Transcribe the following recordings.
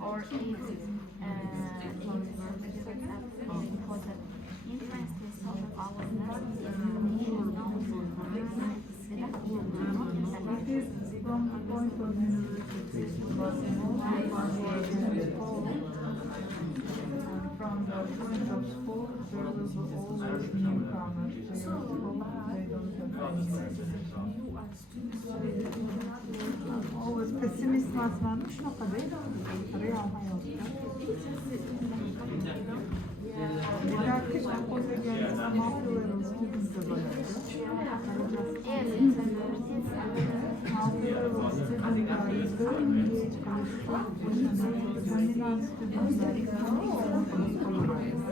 Or is influences of our from the point of university, from the point of school, there will be always newcomers to your school. They don't have any. Always pessimist varmış o kadar. Real hayatta. Deductive goes against multi-level students ability. Multi-level students are very engaged with dominant students are extremely polarized.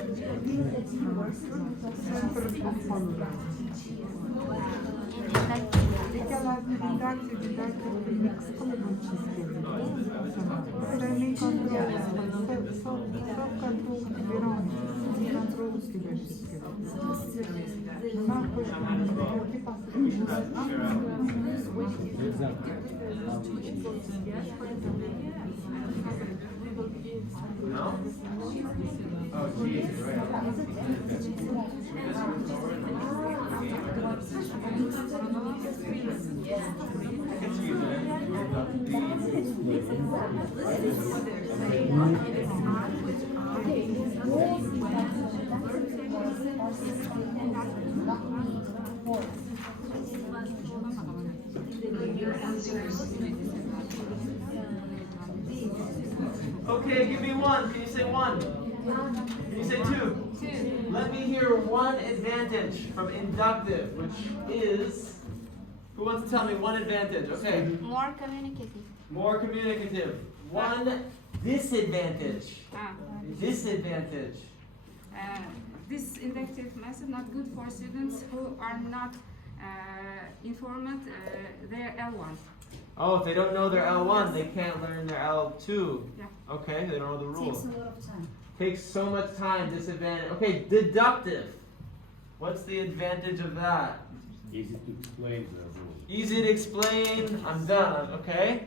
Centered and polarized. Deductive mix kılıbın çizgileri. Semi-control, self-control control себя Okay, give me one. Can you say one? Can you say two? Two. Let me hear one advantage from inductive, which is, who wants to tell me one advantage? Okay. more communicative. More communicative. One disadvantage. Disadvantage. This inductive method not good for students who are not informed their L1. Oh, if they don't know their L1, they can't learn their L2. Yeah. Okay, they don't know the rules. Takes a lot of time. Takes so much time, disadvantage. Okay, deductive. What's the advantage of that? Easy to explain the rules. Easy to explain, I'm done, okay?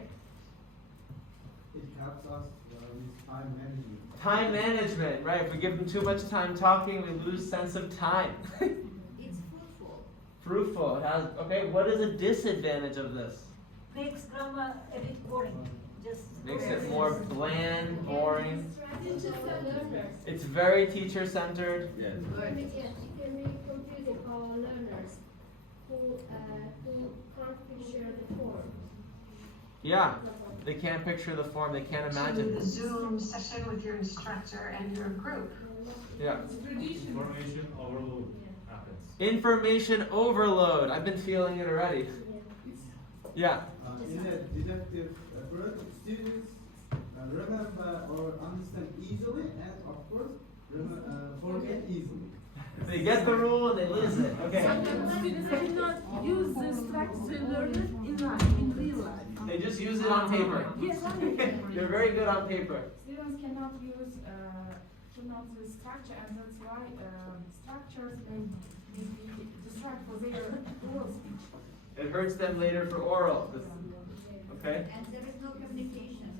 It helps us with time management. Time management, right? If we give them too much time talking, we lose sense of time. It's fruitful. Fruitful, it has, okay, what is a disadvantage of this? Makes grammar a bit boring. Just Makes it more bland, boring. It's very teacher-centered. Yes. It can be confusing for learners who can't picture the form. Yeah, they can't picture the form, they can't imagine. To the Zoom session with your instructor and your group. Yeah. Information overload happens. Information overload. I've been feeling it already. Yeah. In a deductive approach, students remember or understand easily and, of course, forget easily. They get the rule and they lose it. Okay. Sometimes students cannot use the structure learned in life, in real life. They just use it on paper. Yes, on paper. You're very good on paper. Students cannot use the structure, and that's why structures may be distract for their oral speech. It hurts them later for oral. Okay? And there is no communication.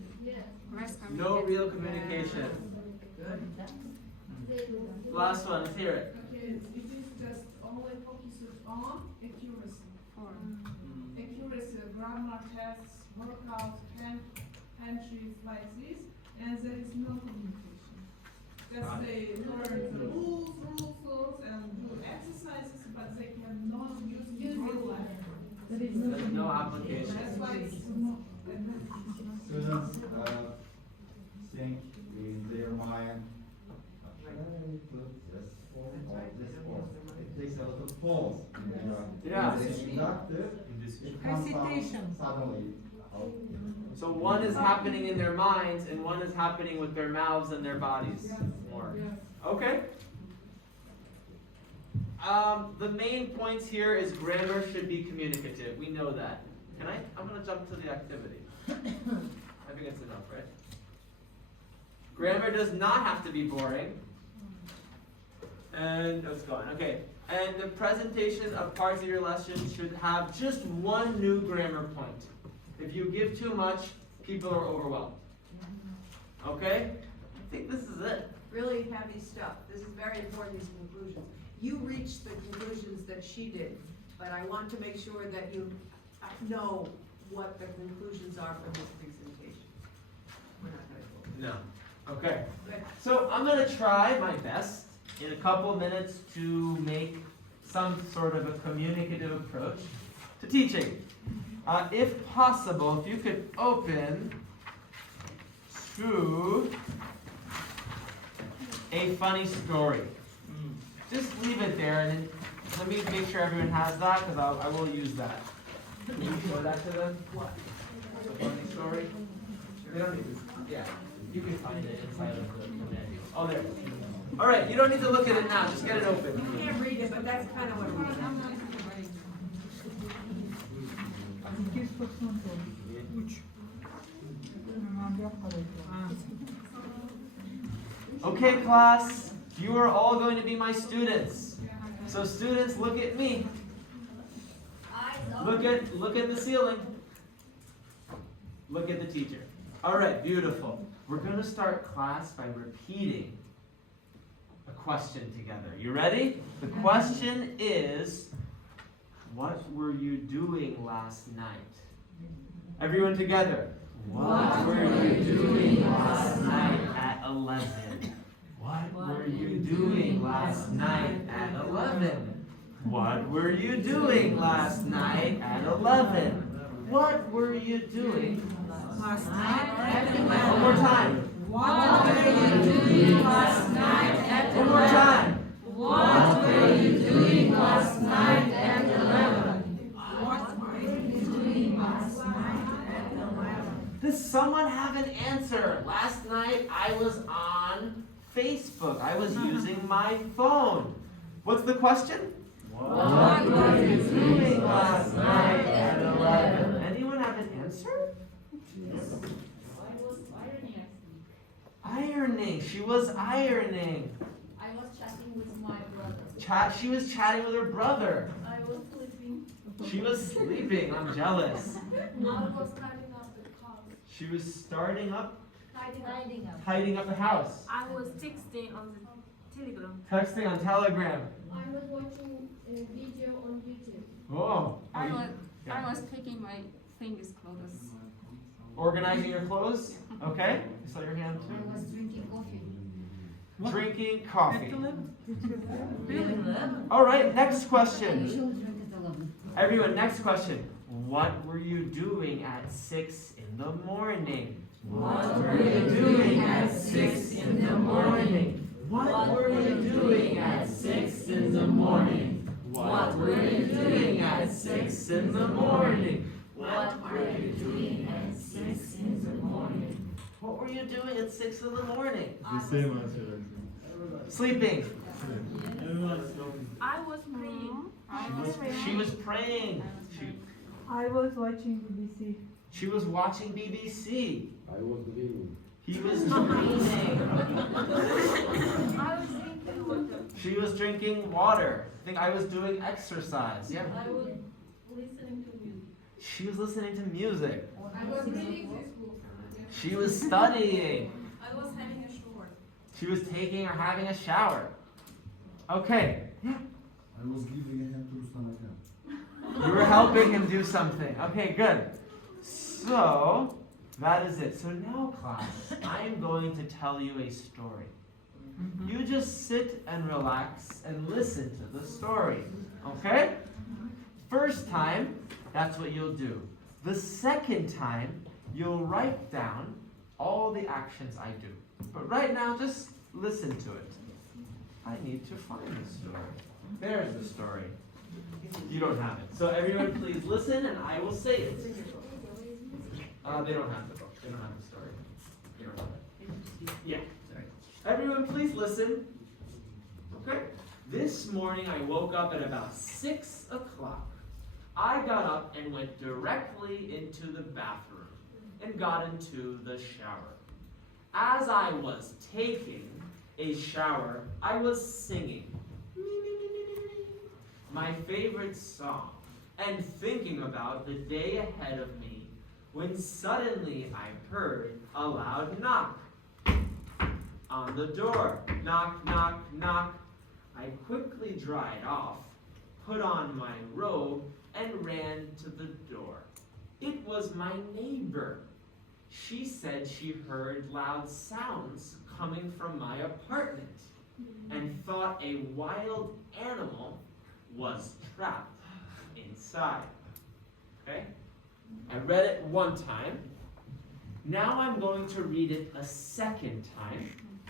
No real communication. Last one, let's hear it. Okay, it is just only focused on accuracy. Accuracy, grammar tests, workout, entries like this, and there is no communication. Just they learn the rules, and do exercises, but they cannot use it in real life. There's no application. That's why it's not. Students think in mind. It takes a little pause. Yeah. Inductive, it comes out suddenly. So one is happening in their minds and one is happening with their mouths and their bodies. More. Okay. The main points here is grammar should be communicative. We know that. I'm going to jump to the activity. I think it's enough, right? Grammar does not have to be boring. And let's go on. Okay. And the presentation of parts of your lesson should have just one new grammar point. If you give too much, people are overwhelmed. Okay? I think this is it. Really heavy stuff. This is very important, these conclusions. You reached the conclusions that she did, but I want to make sure that you know what the conclusions are for this presentation. We're not going to No. Okay. Good. So I'm going to try my best in a couple minutes to make some sort of a communicative approach to teaching. If possible, if you could open to a funny story. Just leave it there and then let me make sure everyone has that because I will use that. Can you show that to them? What? The funny story? They don't need to, yeah. You can find it inside of the manual. Oh, there. All right, you don't need to look at it now. Just get it open. You can't read it, but that's kind of what it is. Okay, class, you are all going to be my students. So students, look at me. Look at the ceiling. Look at the teacher. All right, beautiful. We're going to start class by repeating a question together. You ready? The question is, what were you doing last night? Everyone together. What were you doing last night at 11? What were you doing last night at 11? What were you doing last night at 11? What were you doing last night at 11? One more time. What were you doing last night at 11? One more time. What were you doing last night at 11? What were you doing last night at 11? Does someone have an answer? Last night I was on Facebook. I was using my phone. What's the question? What were you doing last night at 11? Anyone have an answer? I was ironing. Ironing. She was ironing. I was chatting with my brother. She was chatting with her brother. I was sleeping. She was sleeping. I'm jealous. I was tidying up the house. She was starting up, Tidying up. tidying up the house. I was texting on the Telegram. Texting on Telegram. I was watching a video on YouTube. Oh. I Yeah. was picking my things clothes. Organizing your clothes? Okay. You saw your hand too? I was drinking coffee. Drinking coffee. Really? All right, next question. Everyone, next question. What were you doing at 6 in the morning? What were you doing at 6 in the morning? What were you doing at 6 in the morning? What were you doing at 6 in the morning? What were you doing at 6 in the morning? What were you doing at 6 in the morning? The same answer, I think. Sleeping. I was praying. She was praying. I was watching BBC. She was watching BBC. I was reading. He was dreaming. I was drinking water. She was drinking water. I think I was doing exercise. Yeah. I was listening to music. She was listening to music. I was reading this book. She was studying. I was having a shower. She was taking or having a shower. Okay. Yeah. I was giving a hand to Rustam. You were helping him do something. Okay, good. So, that is it. So now, class, I am going to tell you a story. You just sit and relax and listen to the story. Okay? First time, that's what you'll do. The second time, you'll write down all the actions I do. But right now, just listen to it. I need to find the story. There's the story. You don't have it. So everyone please listen and I will say it. They don't have the book. They don't have the story. They don't have it. Yeah, sorry. Everyone please listen. Okay? This morning I woke up at about 6 o'clock. I got up and went directly into the bathroom and got into the shower. As I was taking a shower, I was singing my favorite song and thinking about the day ahead of me when suddenly I heard a loud knock on the door. Knock, knock, knock. I quickly dried off, put on my robe, and ran to the door. It was my neighbor. She said she heard loud sounds coming from my apartment and thought a wild animal was trapped inside. Okay? I read it one time. Now I'm going to read it a second time.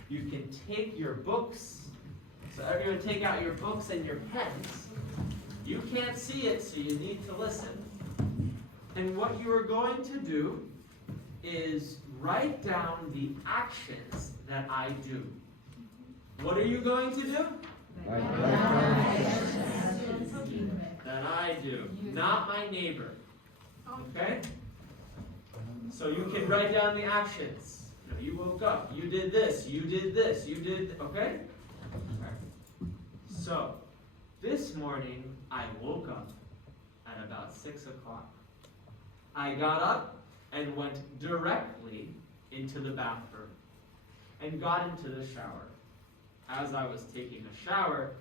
You can take your books. So everyone take out your books and your pens. You can't see it, so you need to listen. And what you are going to do is write down the actions that I do. What are you going to do? That I do, not my neighbor. Okay? So you can write down the actions. You woke up, you did this, you did this, you did, okay? So, this morning I woke up at about 6 o'clock. I got up and went directly into the bathroom and got into the shower. As I was taking a shower,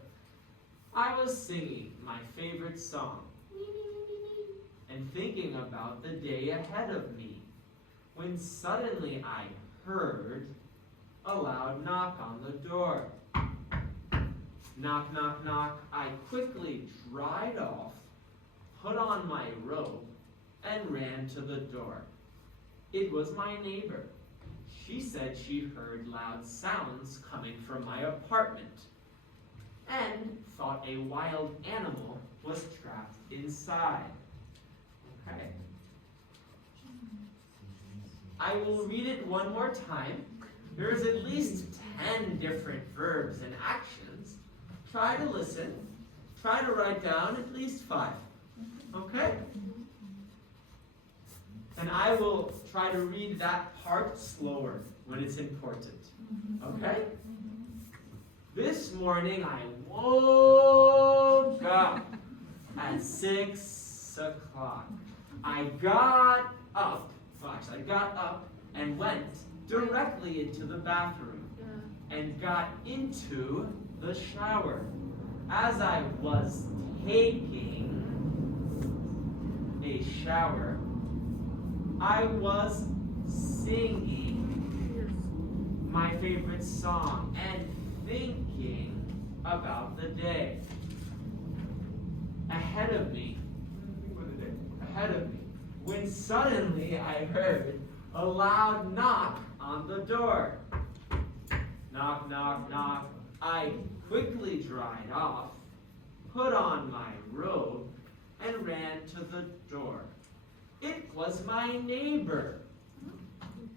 I was singing my favorite song and thinking about the day ahead of me when suddenly I heard a loud knock on the door. Knock, knock, knock. I quickly dried off, put on my robe, and ran to the door. It was my neighbor. She said she heard loud sounds coming from my apartment and thought a wild animal was trapped inside. Okay. I will read it one more time. There's at least 10 different verbs and actions. Try to listen. Try to write down at least 5. Okay? And I will try to read that part slower when it's important. Okay? This morning I woke up at 6 o'clock. I got up and went directly into the bathroom and got into the shower. As I was taking a shower, I was singing my favorite song and thinking about the day ahead of me, when suddenly I heard a loud knock on the door. Knock, knock, knock. I quickly dried off, put on my robe, and ran to the door. It was my neighbor.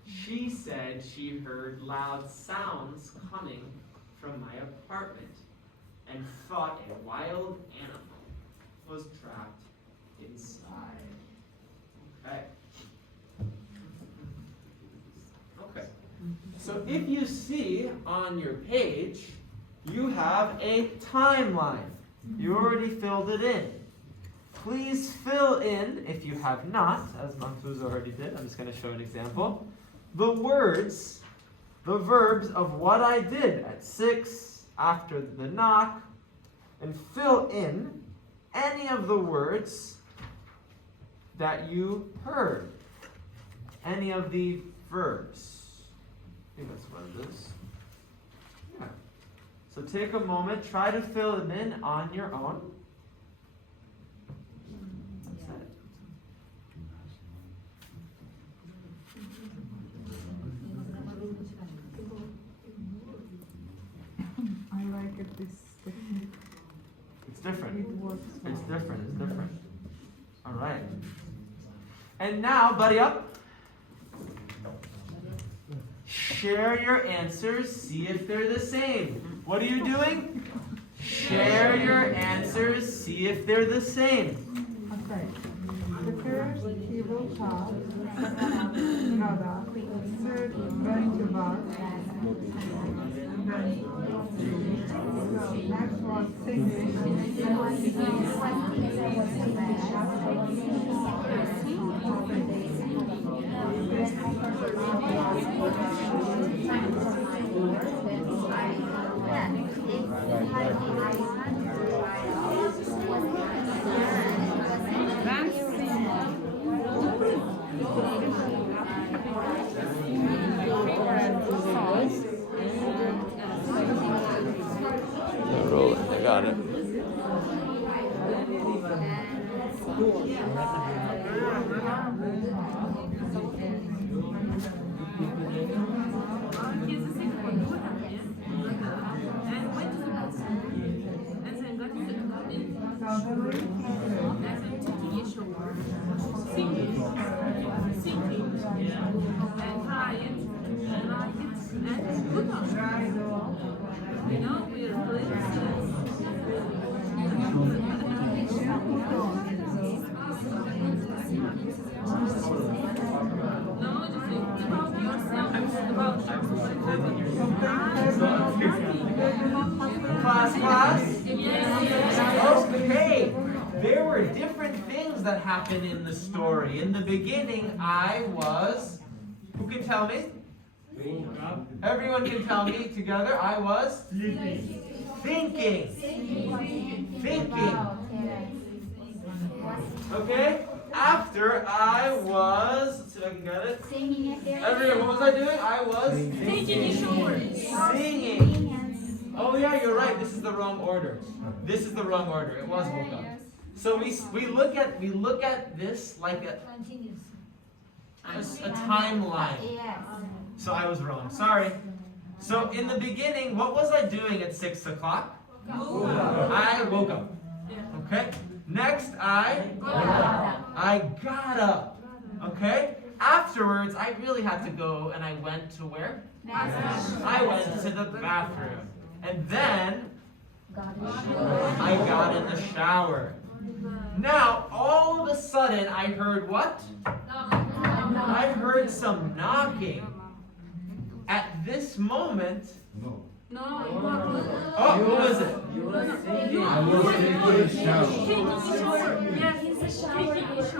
She said she heard loud sounds coming from my apartment and thought a wild animal was trapped inside. Okay. Okay. So if you see on your page, you have a timeline. You already filled it in. Please fill in, if you have not, as Mahfouz already did, I'm just going to show an example, the words, the verbs of what I did at 6 after the knock, and fill in any of the words that you heard. Any of the verbs. I think that's what it is. Yeah. So take a moment, try to fill them in on your own. That's it. different. It was It's small. different. It's different. All right. And now, buddy up. Share your answers. See if they're the same. What are you doing? Share your answers. See if they're the same. Okay. The first, he woke up, got up, third, went to bus, then so next was singing, They're rolling. They got it. Class? Okay. There were different things that happened in the story. In the beginning, I was. Who can tell me? Everyone can tell me together. I was thinking. Okay? After I was, let's see if I can get it. Everyone, what was I doing? I was singing. Oh yeah, you're right. This is the wrong order. This is the wrong order. It was woke up. So we look at this like a timeline. So I was wrong. Sorry. So in the beginning, what was I doing at 6 o'clock? I woke up. Okay. Next, I got up. Okay. Afterwards, I really had to go, and I went to where? I went to the bathroom, and then I got in the shower. Now, all of a sudden, I heard what? I heard some knocking. At this moment, oh, who was it?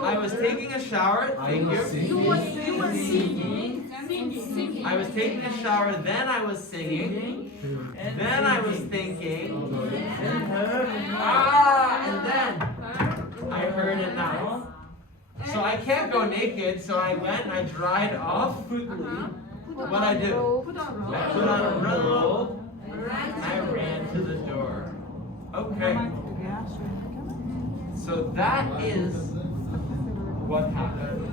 I was taking a shower. Thank you. You were singing. I was taking a shower, then I was singing, then I was thinking, and then I heard it now. So I can't go naked, so I went and I dried off quickly. What I do? I put on a robe, I ran to the door. Okay. So that is what happened.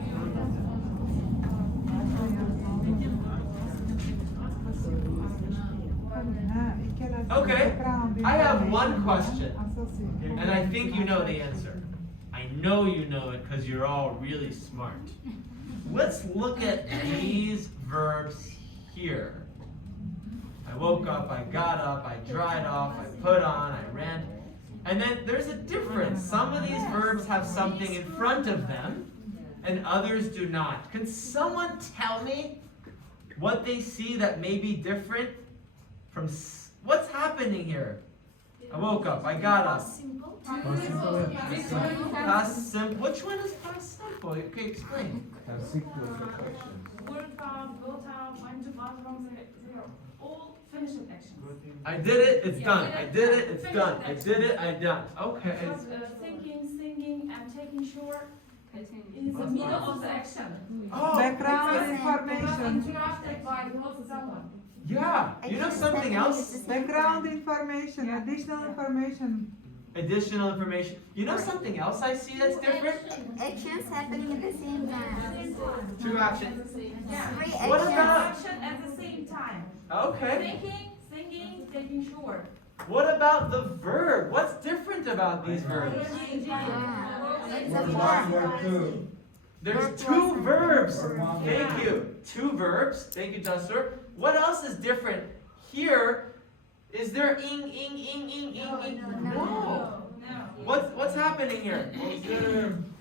Okay, I have one question, and I think you know the answer. I know you know it because you're all really smart. Let's look at these verbs here. I woke up, I got up, I dried off, I put on, I ran. And then there's a difference. Some of these verbs have something in front of them, and others do not. Can someone tell me what they see that may be different from what's happening here? I woke up, I got up. Past simple. Which one is past simple? Okay, explain. Work out, go out, went to bathroom, they are all finishing actions. I did it, it's done. I did it, it's done. I did it, I'm done. Okay. Just thinking, singing, and taking sure in the middle of the action. Oh, Background information. Interrupted by someone. yeah. You know something else? Background information, additional information. Additional information. You know something else I see that's different? Actions happening at the same time. Two actions. Yeah. Three What actions. about? Action at the same time. Okay. Thinking, singing, taking sure. What about the verb? What's different about these verbs? It's a form. There's two verbs. Thank you. Two verbs. Thank you, Jasur. What else is different? Here, is there ing? No. What's happening here?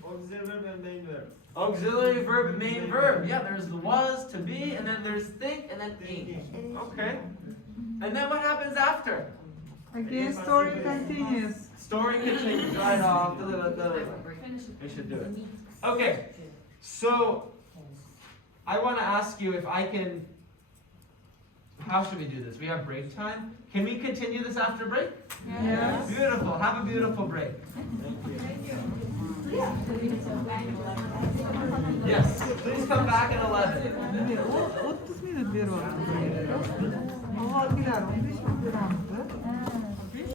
Auxiliary and main verb. Auxiliary verb and main verb. Yeah, there's the was, to be, and then there's think, and then ing. Okay. And then what happens after? Again, story continues. Story continues. Right off. I should do it. Okay. So, I want to ask you if I can. How should we do this? We have break time. Can we continue this after break? Yes. Beautiful. Have a beautiful break. Yes. Please come back at 11. 30 minutes bir var. Ama algılar 15 minutur.